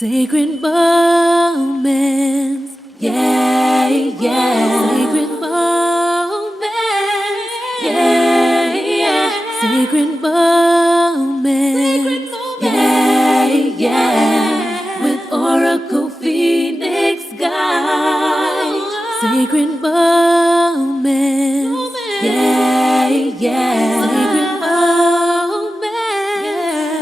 Sacred moments, yeah, yeah. Sacred moments, yeah, yeah. Sacred moments, yeah, yeah. With Oracle Phoenix Guide. Sacred moments, yeah, yeah. Sacred moments,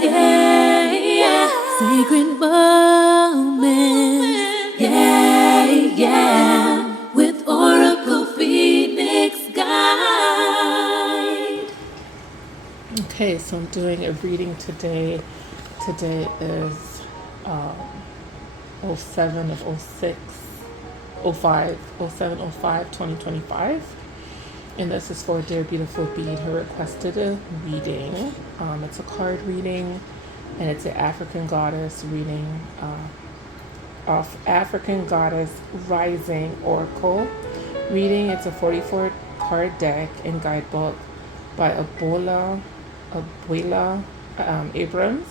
yeah, yeah. Sacred moments, yeah, yeah. With Oracle Phoenix Guide. Okay, so I'm doing a reading today. Today is 07 of 06, 05, 07, 05, 2025. And this is for Dear Beautiful Bead who requested a reading. It's a card reading and it's an African Goddess reading off African Goddess Rising Oracle reading. It's a 44 card deck and guidebook by Abuela Abrams.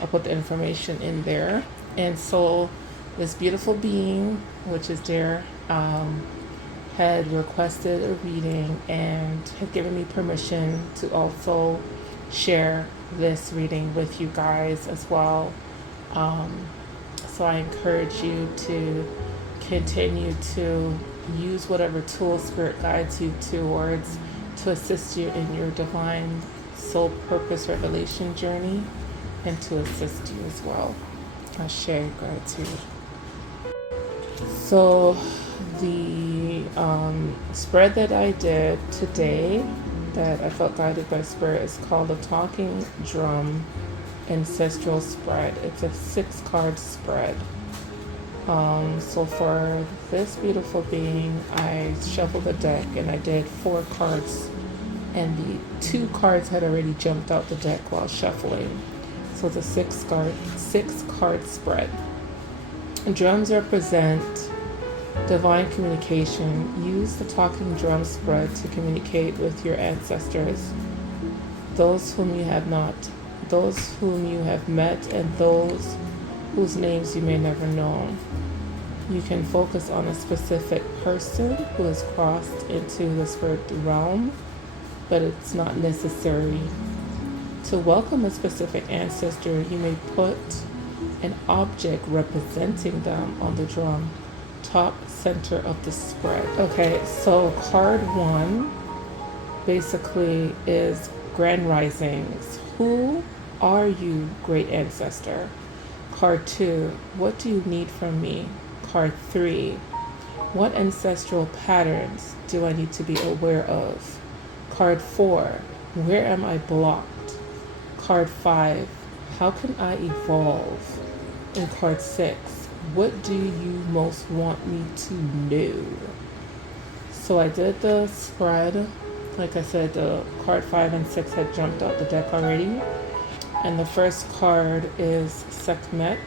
I'll put the information in there. And so this beautiful being, which is there, had requested a reading and had given me permission to also share this reading with you guys as well. So I encourage you to continue to use whatever tool Spirit guides you towards to assist you in your divine soul purpose revelation journey and to assist you as well. I share gratitude. So the spread that I did today that I felt guided by Spirit is called the Talking Drum Ancestral Spread. It's a 6-card spread. So for this beautiful being, I shuffled the deck and I did 4 cards, and the 2 cards had already jumped out the deck while shuffling. So it's a 6-card spread. Drums represent divine communication. Use the talking drum spread to communicate with your ancestors, those whom you have not, those whom you have met, and those whose names you may never know. You can focus on a specific person who has crossed into the spirit realm, but it's not necessary. To welcome a specific ancestor, you may put an object representing them on the drum top center of the spread. Okay, so card 1 basically is Grand Risings. Who are you, great ancestor? Card 2, what do you need from me? Card 3, what ancestral patterns do I need to be aware of? Card 4, where am I blocked? Card 5, how can I evolve? And card 6, what do you most want me to know? So I did the spread. Like I said, the card 5 and 6 had jumped out the deck already. And the first card is Sekhmet.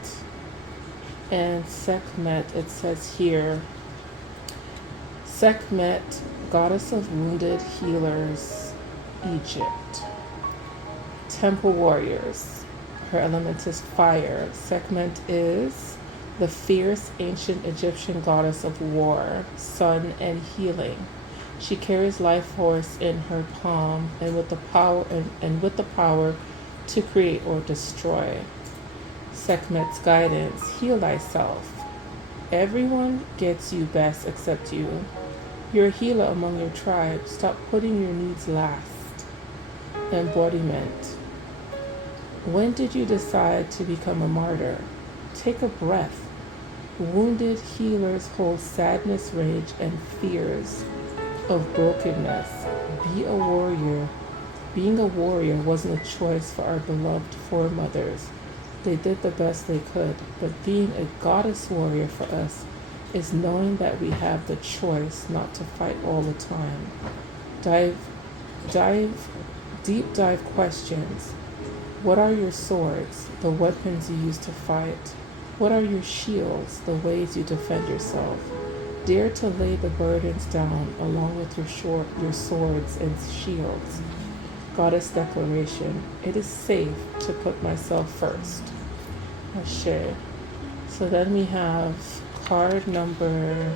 And Sekhmet, it says here, Sekhmet, goddess of wounded healers, Egypt. Temple warriors. Her element is fire. Sekhmet is the fierce ancient Egyptian goddess of war, sun, and healing. She carries life force in her palm and with the power to create or destroy. Sekhmet's guidance, heal thyself. Everyone gets you best except you. You're a healer among your tribe. Stop putting your needs last. Embodiment. When did you decide to become a martyr? Take a breath. Wounded healers hold sadness, rage, and fears of brokenness. Be a warrior. Being a warrior wasn't a choice for our beloved foremothers. They did the best they could, but being a goddess warrior for us is knowing that we have the choice not to fight all the time. Deep dive questions. What are your swords, the weapons you use to fight? What are your shields, the ways you defend yourself? Dare to lay the burdens down along with your swords and shields. Goddess declaration. It is safe to put myself first. Ashe. So then we have card number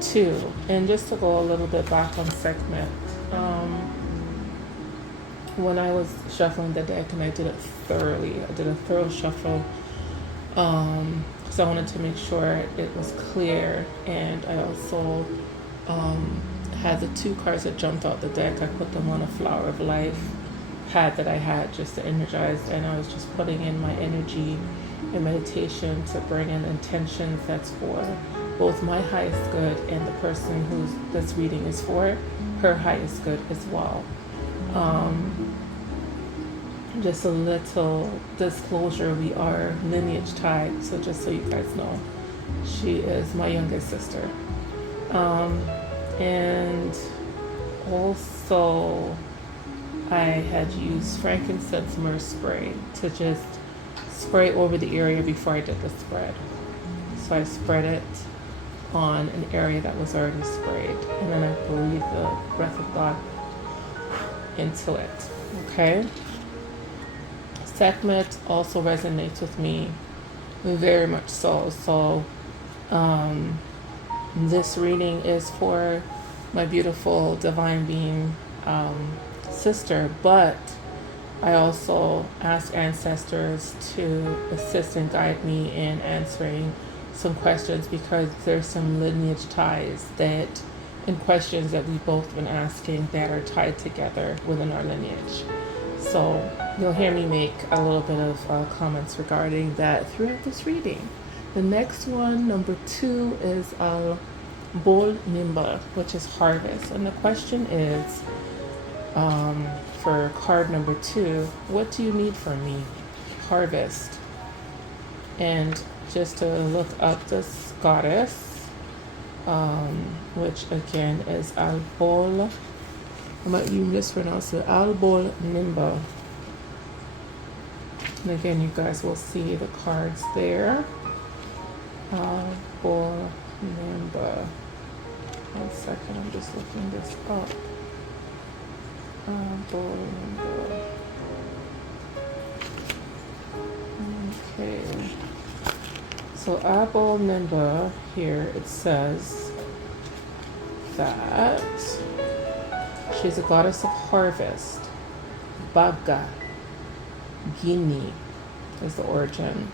2. And just to go a little bit back on segment, when I was shuffling the deck, and I did it thoroughly, I did a thorough shuffle, so I wanted to make sure it was clear. And I also had the 2 cards that jumped out the deck. I put them on a Flower of Life pad that I had just to energize, and I was just putting in my energy and meditation to bring in intentions that's for both my highest good and the person who's this reading is for her highest good as well. Just a little disclosure, we are lineage tied, so just so you guys know, she is my youngest sister. And also I had used frankincense myrrh spray to just spray over the area before I did the spread. So I spread it on an area that was already sprayed, and then I breathed the breath of God into it. Okay? Sekhmet also resonates with me very much so. So this reading is for my beautiful divine being sister, but I also ask ancestors to assist and guide me in answering some questions, because there's some lineage ties that and questions that we've both been asking that are tied together within our lineage. So you'll hear me make a little bit of comments regarding that throughout this reading. The next one, number 2, is Bol Nimba, which is harvest. And the question is, for card number 2, what do you need from me? Harvest. And just to look up this goddess, which again is Albol. I might you mispronounce it. Albol Nimba. And again, you guys will see the cards there. Albol Nimba. 1 second, I'm just looking this up. Albol Nimba. Okay. So Albol Nimba here, it says that she's a goddess of harvest. Baga, Gini is the origin.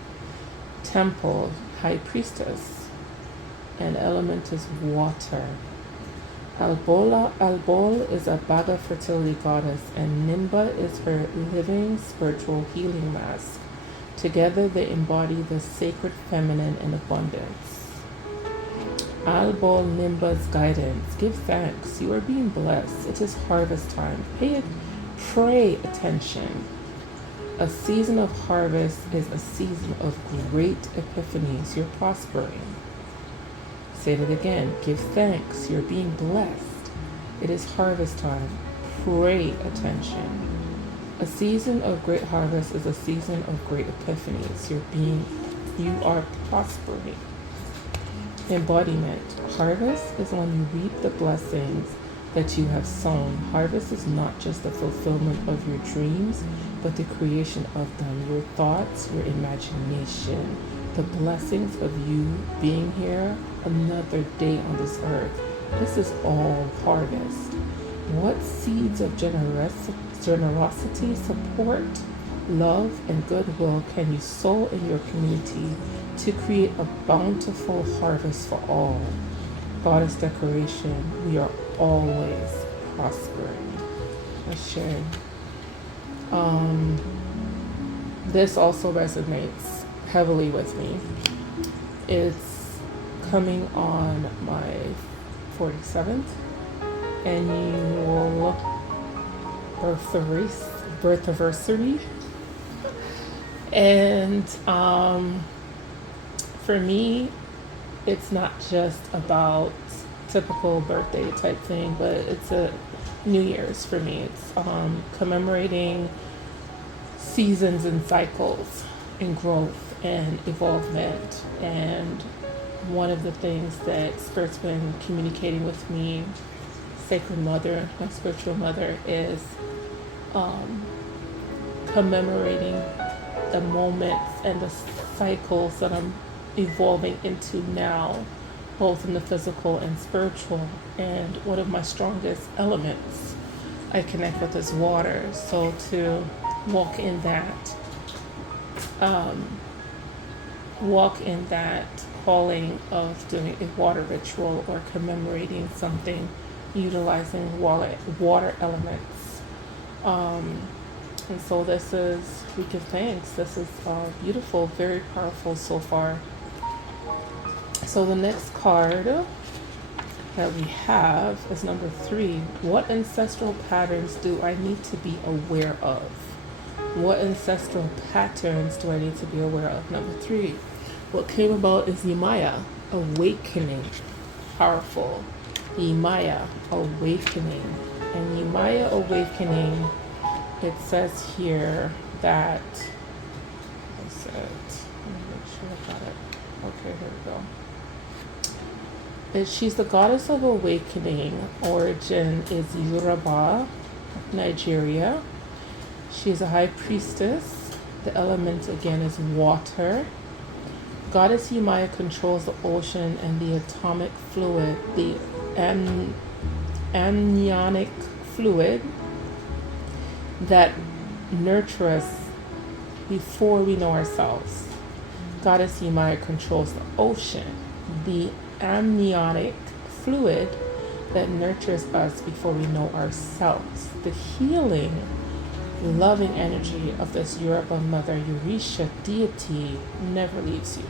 Temple, high priestess. And element is water. Albol is a Baga fertility goddess, and Nimba is her living spiritual healing mask. Together they embody the sacred feminine in abundance. Albol Nimba's guidance. Give thanks. You are being blessed. It is harvest time. Pray attention. A season of harvest is a season of great epiphanies. You're prospering. Say it again. Give thanks. You're being blessed. It is harvest time. Pray attention. A season of great harvest is a season of great epiphanies. You are prospering. Embodiment. Harvest is when you reap the blessings that you have sown. Harvest is not just the fulfillment of your dreams, but the creation of them. Your thoughts, your imagination, the blessings of you being here another day on this earth. This is all harvest. What seeds of generosity, support, love, and goodwill can you sow in your community to create a bountiful harvest for all? Goddess decoration, we are always prospering. Ashe. This also resonates heavily with me. It's coming on my 47th annual birth anniversary, and for me, it's not just about typical birthday type thing, but it's a New Year's for me. It's commemorating seasons and cycles and growth and evolvement. And one of the things that Spirit's been communicating with me, Sacred Mother, my spiritual mother, is commemorating the moments and the cycles that I'm evolving into now, both in the physical and spiritual. And one of my strongest elements I connect with is water. So to walk in that, um, walk in that calling of doing a water ritual or commemorating something utilizing water elements. Um, and so this is, we give thanks. This is beautiful, very powerful so far. So the next card that we have is number 3. What ancestral patterns do I need to be aware of? What ancestral patterns do I need to be aware of? Number 3. What came about is Yemaya, awakening. Powerful. Yemaya, awakening. And Yemaya, awakening, it says here that, I said, let me make sure I got it. Okay, here we go. She's the goddess of awakening. Origin is Yoruba, Nigeria. She is a high priestess. The element again is water. Goddess Yemaya controls the ocean and the atomic fluid, the amniotic fluid that nurture us before we know ourselves. Goddess Yemaya controls the ocean, the amniotic fluid that nurtures us before we know ourselves. The healing, loving energy of this Yoruba Mother Orisha deity never leaves you.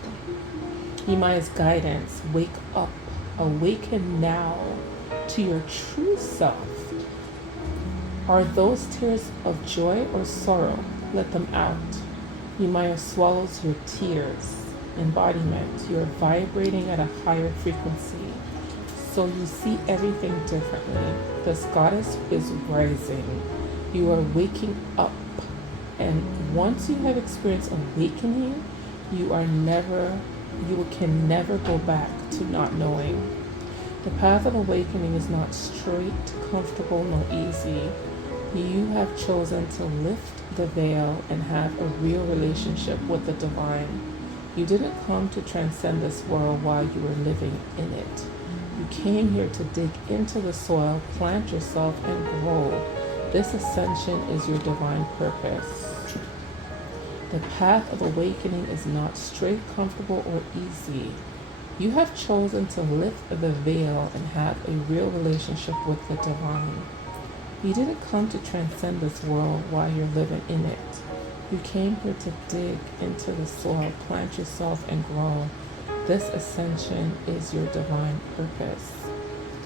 Yemaya's guidance, wake up, awaken now to your true self. Are those tears of joy or sorrow? Let them out. Yemaya swallows your tears. Embodiment, you're vibrating at a higher frequency. So you see everything differently. This goddess is rising. You are waking up. And once you have experienced awakening, you can never go back to not knowing. The path of awakening is not straight, comfortable, nor easy. You have chosen to lift the veil and have a real relationship with the divine. You didn't come to transcend this world while you were living in it. You came here to dig into the soil, plant yourself, and grow. This ascension is your divine purpose. The path of awakening is not straight, comfortable, or easy. You have chosen to lift the veil and have a real relationship with the divine. You didn't come to transcend this world while you're living in it. You came here to dig into the soil, plant yourself, and grow. This ascension is your divine purpose.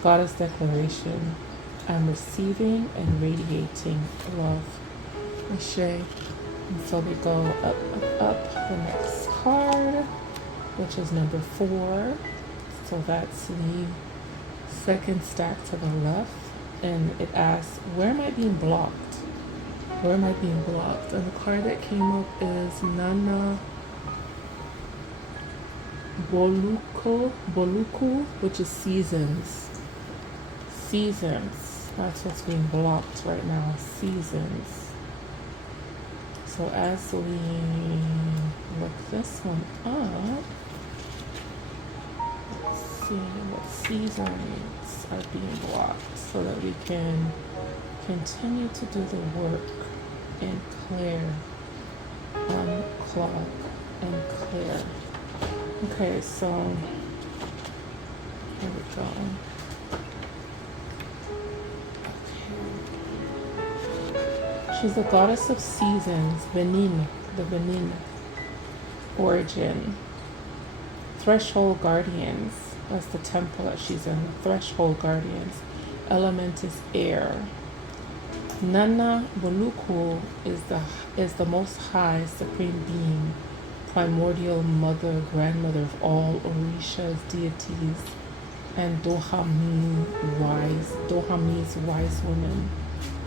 Goddess declaration. I'm receiving and radiating love. Ashe. And so we go up, up, up. The next card, which is number 4. So that's the second stack to the left. And it asks, where am I being blocked? Where am I being blocked? And the card that came up is Nana Boluku, which is seasons. Seasons. That's what's being blocked right now. Seasons. So as we look this one up, let's see what seasons are being blocked so that we can continue to do the work and clear, unclog and clear. Okay, so here we go. Okay. She's the goddess of seasons, Benin, the Benin origin. Threshold guardians, that's the temple that she's in. Threshold guardians. Element is air. Nana Boluku is the most high supreme being, primordial mother, grandmother of all Orishas, deities, and Dohami's wise woman,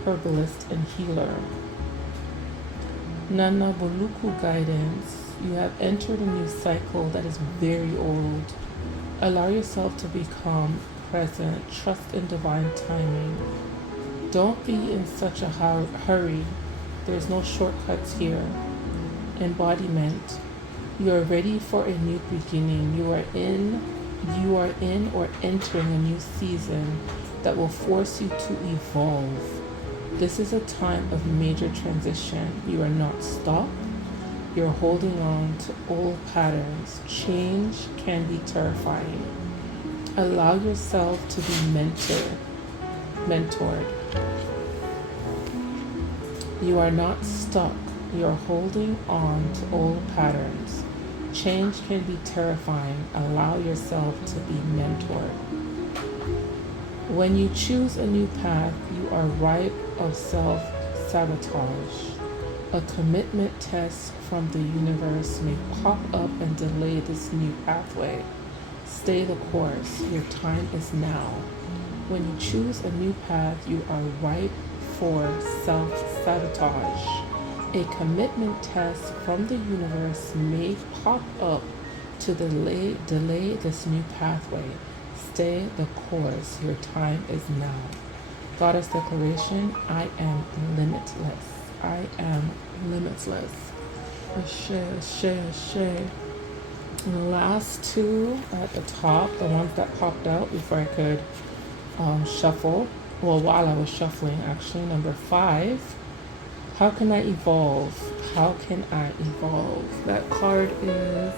herbalist and healer. Nana Boluku guidance. You have entered a new cycle that is very old. Allow yourself to become present. Trust in divine timing. Don't be in such a hurry. There's no shortcuts here. Embodiment. You are ready for a new beginning. You are in or entering a new season that will force you to evolve. This is a time of major transition. You are not stuck. You're holding on to old patterns. Change can be terrifying. Allow yourself to be mentored. You are not stuck. You're holding on to old patterns. Change can be terrifying. Allow yourself to be mentored. When you choose a new path, you are ripe of self-sabotage. A commitment test from the universe may pop up and delay this new pathway. Stay the course. Your time is now. When you choose a new path, you are ripe for self-sabotage. A commitment test from the universe may pop up to delay this new pathway. Stay the course. Your time is now. Goddess declaration, I am limitless. I am limitless. Ashe, ashe, ashe. And the last two at the top, the ones that popped out before I could shuffle. Well, while I was shuffling, actually, number 5. How can I evolve? How can I evolve? That card is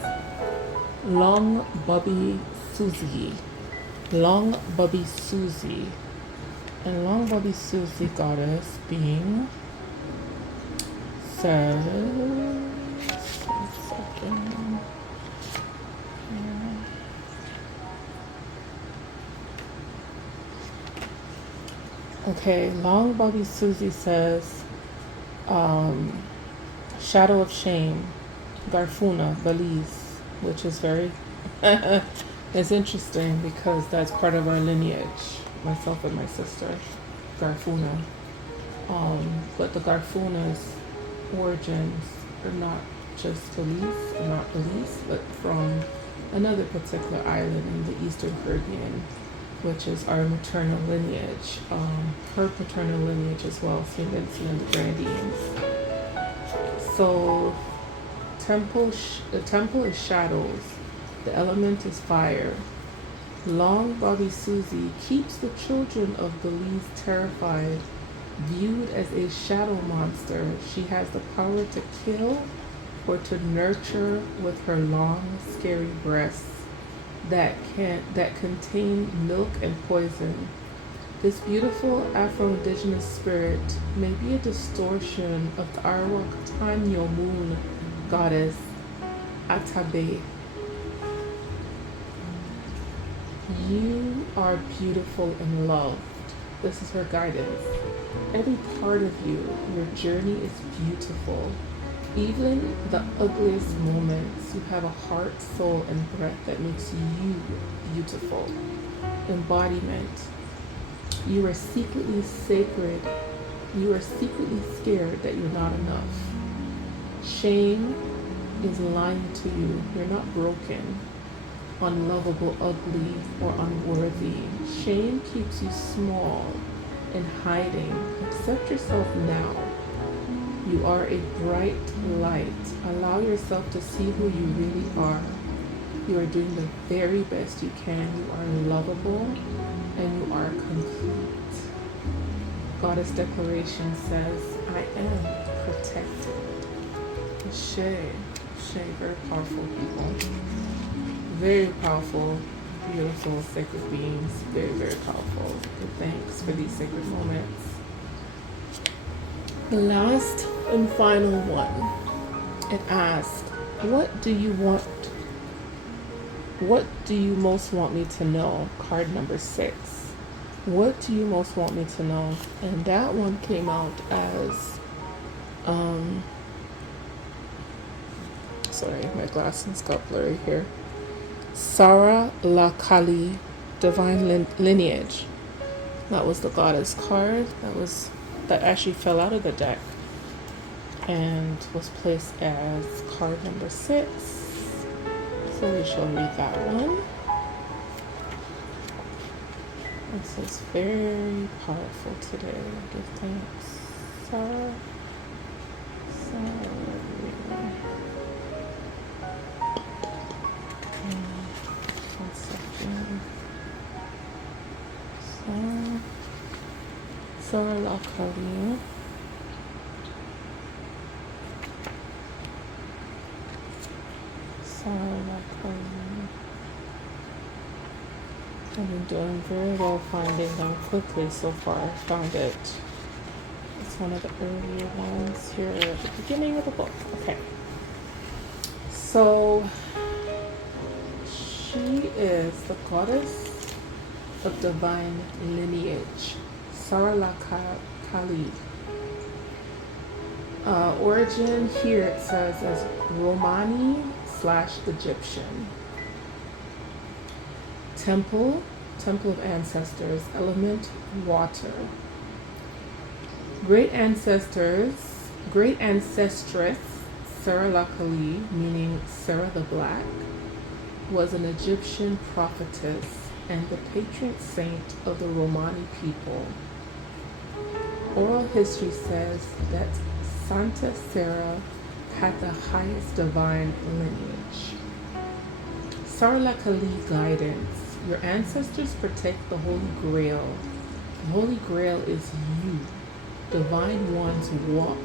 Long Bubby Susie. Long Bubby Susie. And Long Bubby Susie goddess being says, one second. Okay, Long Bubby Susie says, Shadow of Shame, Garfuna, Belize, which is very, it's interesting because that's part of our lineage, myself and my sister, Garfuna. But the Garfuna's origins are not just Belize, but from another particular island in the Eastern Caribbean, which is our maternal lineage, her paternal lineage as well, St. Vincent and the Grenadines. So, the temple is shadows, the element is fire. Long Bobby Susie keeps the children of Belize terrified. Viewed as a shadow monster, she has the power to kill or to nurture with her long, scary breasts that contain milk and poison. This beautiful Afro-Indigenous spirit may be a distortion of the Arawaktanyo moon goddess Atabe. You are beautiful and loved. This is her guidance. Every part of you, your journey is beautiful. Even the ugliest moments, you have a heart, soul, and breath that makes you beautiful. Embodiment. You are secretly sacred. You are secretly scared that you're not enough. Shame is lying to you. You're not broken, unlovable, ugly, or unworthy. Shame keeps you small and hiding. Accept yourself now. You are a bright light. Allow yourself to see who you really are. You are doing the very best you can. You are lovable and you are complete. Goddess declaration says, I am protected. Ashe, very powerful people. Very powerful, beautiful, sacred beings. Very, very powerful. Good thanks for these sacred moments. The last and final one. It asks, what do you most want me to know? Card number 6. What do you most want me to know? And that one came out as, sorry, my glasses got blurry here. Sara La Kali, Divine Lineage. That was the goddess card. That actually fell out of the deck and was placed as card number 6. So we shall read that one. This is very powerful today. Give thanks. Sarah. Sarala Kali. Sarala Kali. I've been doing very well finding them quickly so far. I found it. It's one of the earlier ones here at the beginning of the book. Okay. So she is the goddess of divine lineage, Sarala Kali. Origin here it says as Romani/Egyptian. Temple of ancestors, element water. Great ancestress Sarala Kali, meaning Sarah the Black, was an Egyptian prophetess and the patron saint of the Romani people. Oral history says that Santa Sarah had the highest divine lineage. Sarala Kali guidance. Your ancestors protect the Holy Grail. The Holy Grail is you. Divine ones walk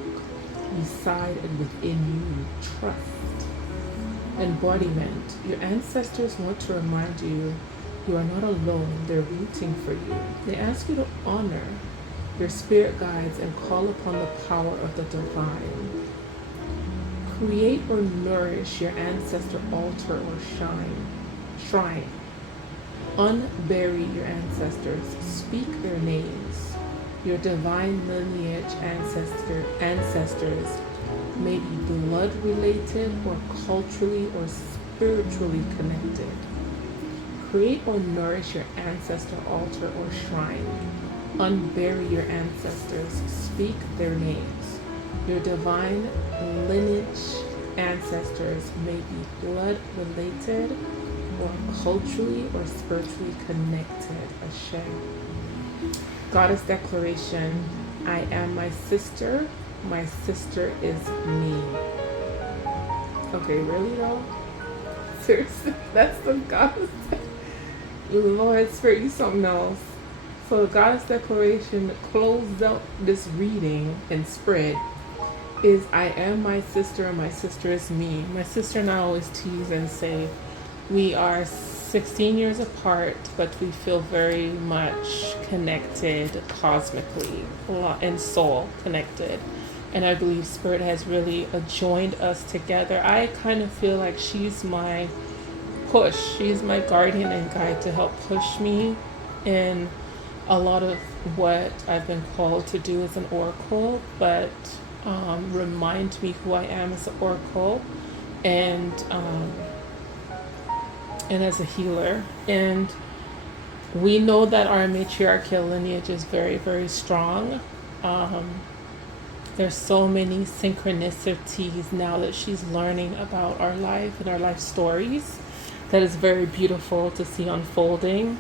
beside and within you. Trust. Embodiment. Your ancestors want to remind you you are not alone. They're rooting for you. They ask you to honor your spirit guides and call upon the power of the divine. Create or nourish your ancestor altar or shrine. Unbury your ancestors. Speak their names. Your divine lineage ancestors may be blood related or culturally or spiritually connected. Create or nourish your ancestor altar or shrine. Unbury your ancestors. Speak their names. Your divine lineage ancestors may be blood related or culturally or spiritually connected. Ashe. Goddess declaration. I am my sister is me. Okay, really though? Seriously, that's the goddess. Lord, Spirit, you something else. So the goddess declaration closed out this reading and spread is I am my sister and my sister is me. My sister and I always tease and say we are 16 years apart, but we feel very much connected cosmically and soul connected. And I believe Spirit has really joined us together. I kind of feel like she's my push. She's my guardian and guide to help push me in a lot of what I've been called to do as an oracle, but remind me who I am as an oracle and as a healer. And we know that our matriarchal lineage is very, very strong. There's so many synchronicities now that she's learning about our life and our life stories that is very beautiful to see unfolding.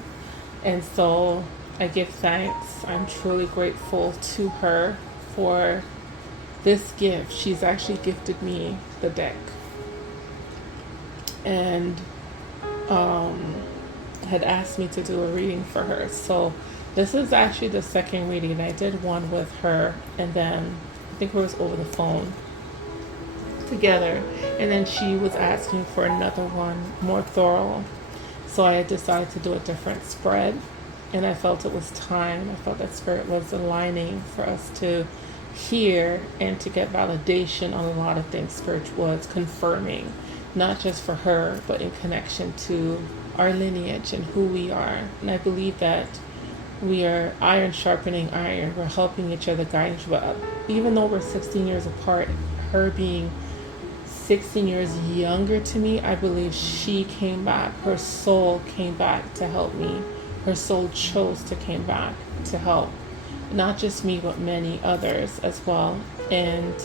And so I give thanks. I'm truly grateful to her for this gift. She's actually gifted me the deck and had asked me to do a reading for her. So this is actually the second reading. I did one with her and then I think it was over the phone together, and then she was asking for another one more thorough. So I decided to do a different spread, and I felt it was time. I felt that Spirit was aligning for us to hear and to get validation on a lot of things. Spirit was confirming, not just for her, but in connection to our lineage and who we are. And I believe that we are iron sharpening iron. We're helping each other, guiding each other. Even though we're 16 years apart, her being 16 years younger to me, I believe she came back. Her soul came back to help me. Her soul chose to came back to help. Not just me, but many others as well. And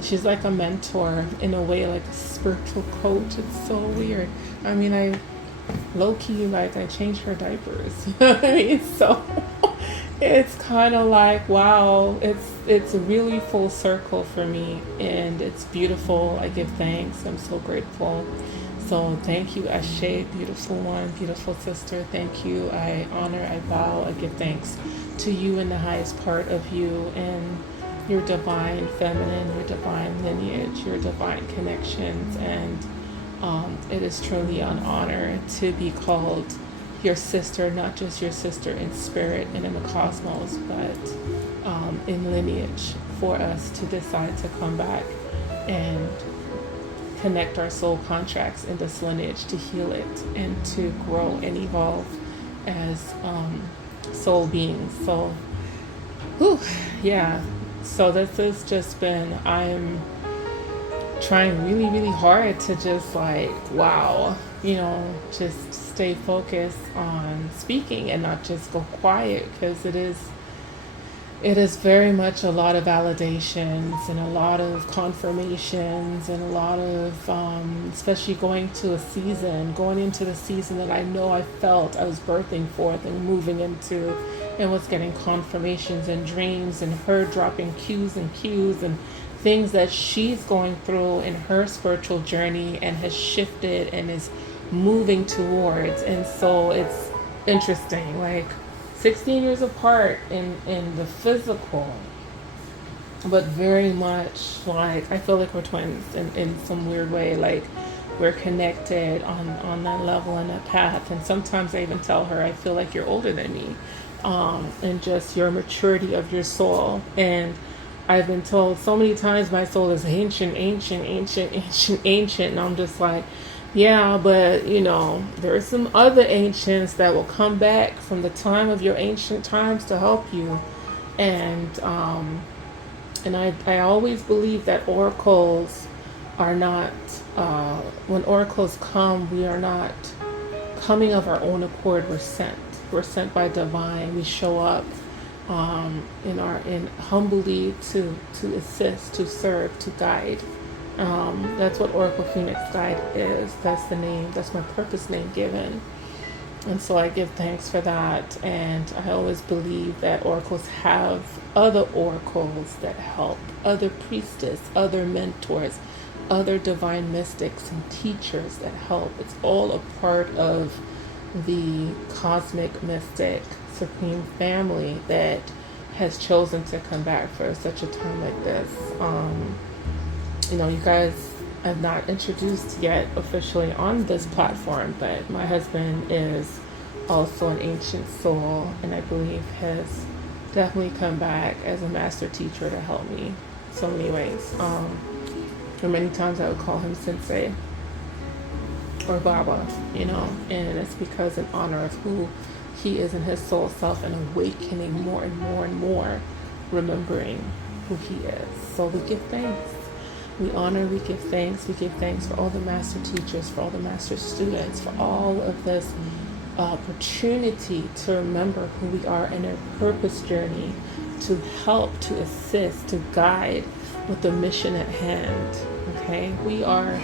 she's like a mentor in a way, like a spiritual coach. It's so weird. I mean, I low-key, like, I changed her diapers. I mean, so it's kind of like, wow, it's really full circle for me, and it's beautiful. I give thanks. I'm so grateful. So thank you, Ashe, beautiful one, beautiful sister. Thank you. I honor, I bow, I give thanks to you in the highest part of you and your divine feminine, your divine lineage, your divine connections. And it is truly an honor to be called your sister, not just your sister in spirit and in the cosmos, but in lineage, for us to decide to come back and connect our soul contracts in this lineage to heal it and to grow and evolve as soul beings. So, whew, yeah. So this has just been, I'm trying really, really hard to just like, wow, just stay focused on speaking and not just go quiet, because it is very much a lot of validations and a lot of confirmations and a lot of, especially going into the season that I know I felt I was birthing forth and moving into, and was getting confirmations and dreams and her dropping cues and things that she's going through in her spiritual journey and has shifted and is moving towards. And so it's interesting, like 16 years apart in the physical, but very much like I feel like we're twins in some weird way. Like we're connected on that level and that path. And sometimes I even tell her I feel like you're older than me, and just your maturity of your soul. And I've been told so many times my soul is ancient, and I'm just like, yeah, but there are some other ancients that will come back from the time of your ancient times to help you. And I always believe that oracles are not, when oracles come, we are not coming of our own accord. We're sent by divine. We show up in humbly to assist, to serve, to guide. That's what Oracle Phoenix Guide is. That's the name. That's my purpose name given. And so I give thanks for that. And I always believe that oracles have other oracles that help, other priestess, other mentors, other divine mystics and teachers that help. It's all a part of the cosmic mystic supreme family that has chosen to come back for such a time like this. You guys have not introduced yet officially on this platform, but my husband is also an ancient soul, and I believe has definitely come back as a master teacher to help me so many ways. And many times I would call him sensei or Baba, and it's because in honor of who he is in his soul self, and awakening more and more and more, remembering who he is. So we give thanks. We honor, we give thanks. We give thanks for all the master teachers, for all the master students, for all of this opportunity to remember who we are in our purpose journey, to help, to assist, to guide with the mission at hand. Okay? We are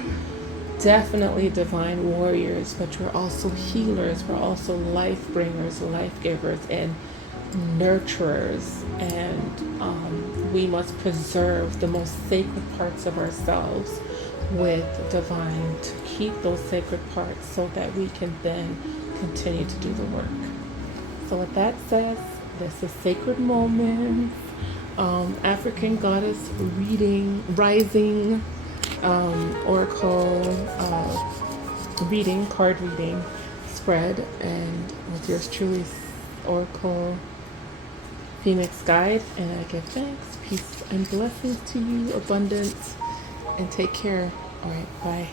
definitely divine warriors, but we're also healers. We're also life bringers, life givers, and nurturers. And we must preserve the most sacred parts of ourselves with divine, to keep those sacred parts so that we can then continue to do the work. So with that said, this is Sacred Moments, African Goddess reading, rising, oracle reading, card reading spread, and with yours truly, Oracle Phoenix Guide. And I give thanks, peace, and blessings to you, abundance, and take care. All right, bye.